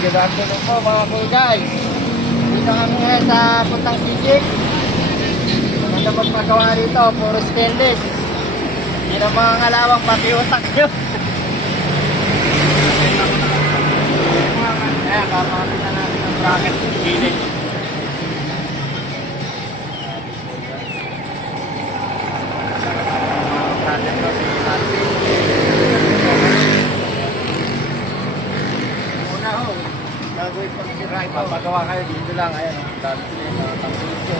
Good afternoon po mga cool guys. Dito kami ngayon sa Puntang Sisig. Maganda magpagawa rito, puro stainless. Hindi na mga ngalawang pati utak nyo. Kaya kapakit na natin ang bracket sa gilid. Gagawin pag siray pa. Papagawa kayo dito lang. Ayan o. Dami sila na pang-dito.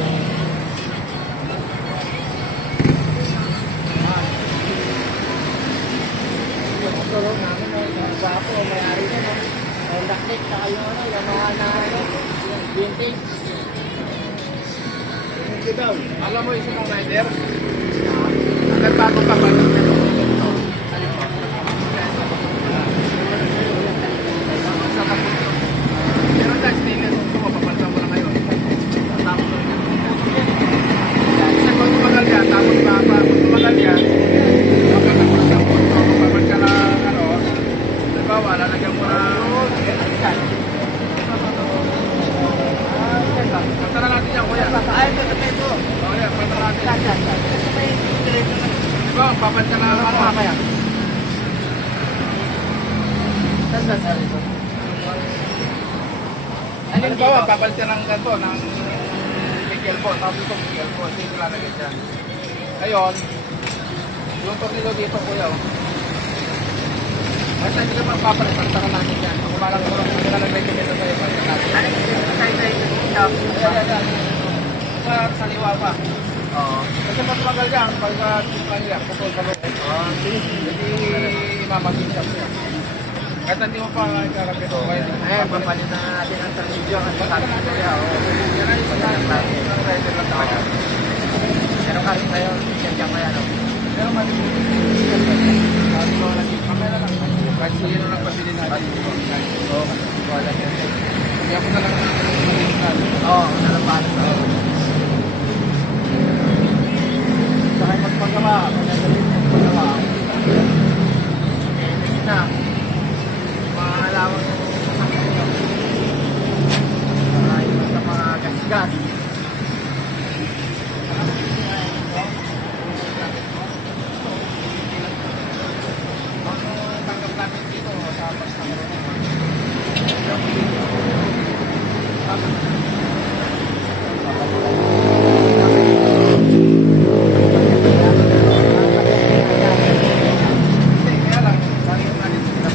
Yung motorong namin ay gwapo. May-ari na. Honda Click. Saka yung ano. Yamaha na yung vintage. Alam mo isa ng rider? Nagbago pa ba ng pero tax stainless ito, papalitan mo na ngayon. Tapos isa kung tumagal yan, tapos kung tumagal yan, magkakapalitan mo. Kapag ka na, halimbawa, lalagyan mo na punta na natin yan, kuya. Ayun ko sa peso. O yan, punta natin. Saan? Diba, papalitan na Ano nga kaya? Saan? Ano ba, papalitan ng ganito, ng nickel po, tapos ito nickel po, ito yung lalagay dyan. Ngayon, yung tornillo dito, kuya, basta hindi ka magpapalitan, taka natin yan. Kung kumalang mo lang, hindi na nag-medyo nito sa'yo, palitan natin. Ano yung side? Sa liwa pa. Oo. Kasi mas magal yan, pag yan, putol sa loob. Hindi mamagin siya siya. Kahit hindi mo pa ikarapito, kaya hindi mo Ayan, papalitan na natin ang tornilyo kasi sabi ko kaya, yan ay isa ng rider lang talaga. pero kasi tayo, siya kaya no? Pero maliit. Sabi ko, kamera lang. Kahit sa yun lang pabili natin. Oo, wala yun. Kaya ko na lang Oo, nalapanan na. Saka magpagawa, magpagawa. Kasi na, mga alawang sa mga gas-gas. tanggap natin dito sa basta kaya lang, sabi ko natin sila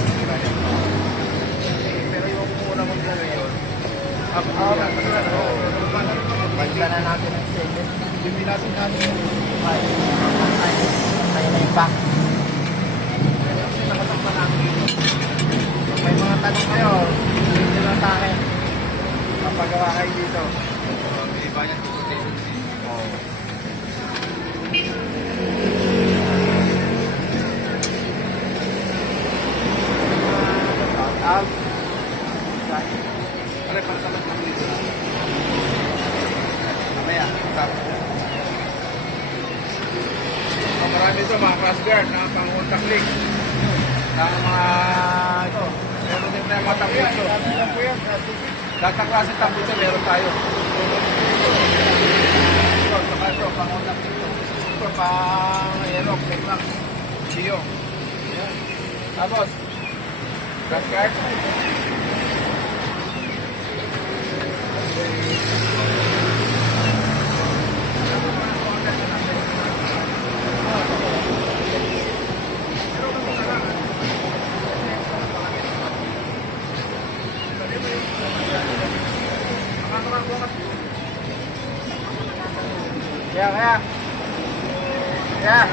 pero yung una mong gano'n yun, Balikan na natin ang stainless. dimilasin natin Tayo na yung back. kasi nakatakpa namin dito. Kung may mga tanong kayo, hindi lang sa akin. Papagawa kayo dito. Iba niya consultation fee. Out. Pare, para sa lang dito. Mamaya, tapos. Marami ito, mga crash guard na pang contact link. Na mga ito. Meron din na mga tambucho. Lahat ng klase tambucho meron tayo. Ito, saka ito, pang contact link. Ito, pang aerok, lang. Siyo. Tapos, crash guard. Kaya.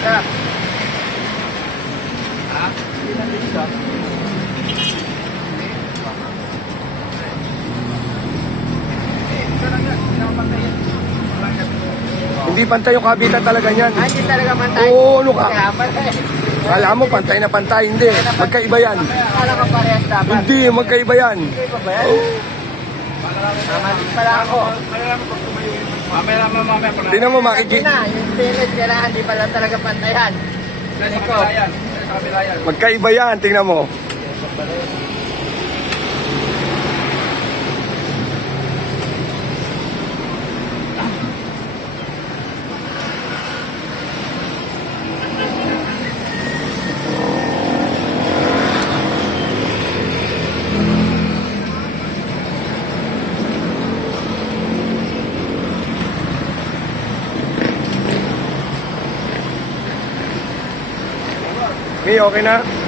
Kaya. Ha? Hindi na dito. Isa lang yan. Hindi naman pantayin. Walang yan. Hindi pantay yung kabitan talaga niyan. Hindi talaga mantay. Oo, ano ka? Kaya pala eh. Kala mo pantay na pantay. Hindi. Magkaiba yan. Akala ka parehas dapat. Hindi, magkaiba yan. Hindi pa ba yan? Tama din pala ako. Mamaya naman, mamaya. Tingnan mo, Hindi na, yung stainless kailangan di pala talaga pantayan. Sa kabila yan. Sa kabila yan. Magkaiba yan, tingnan mo. May okay na?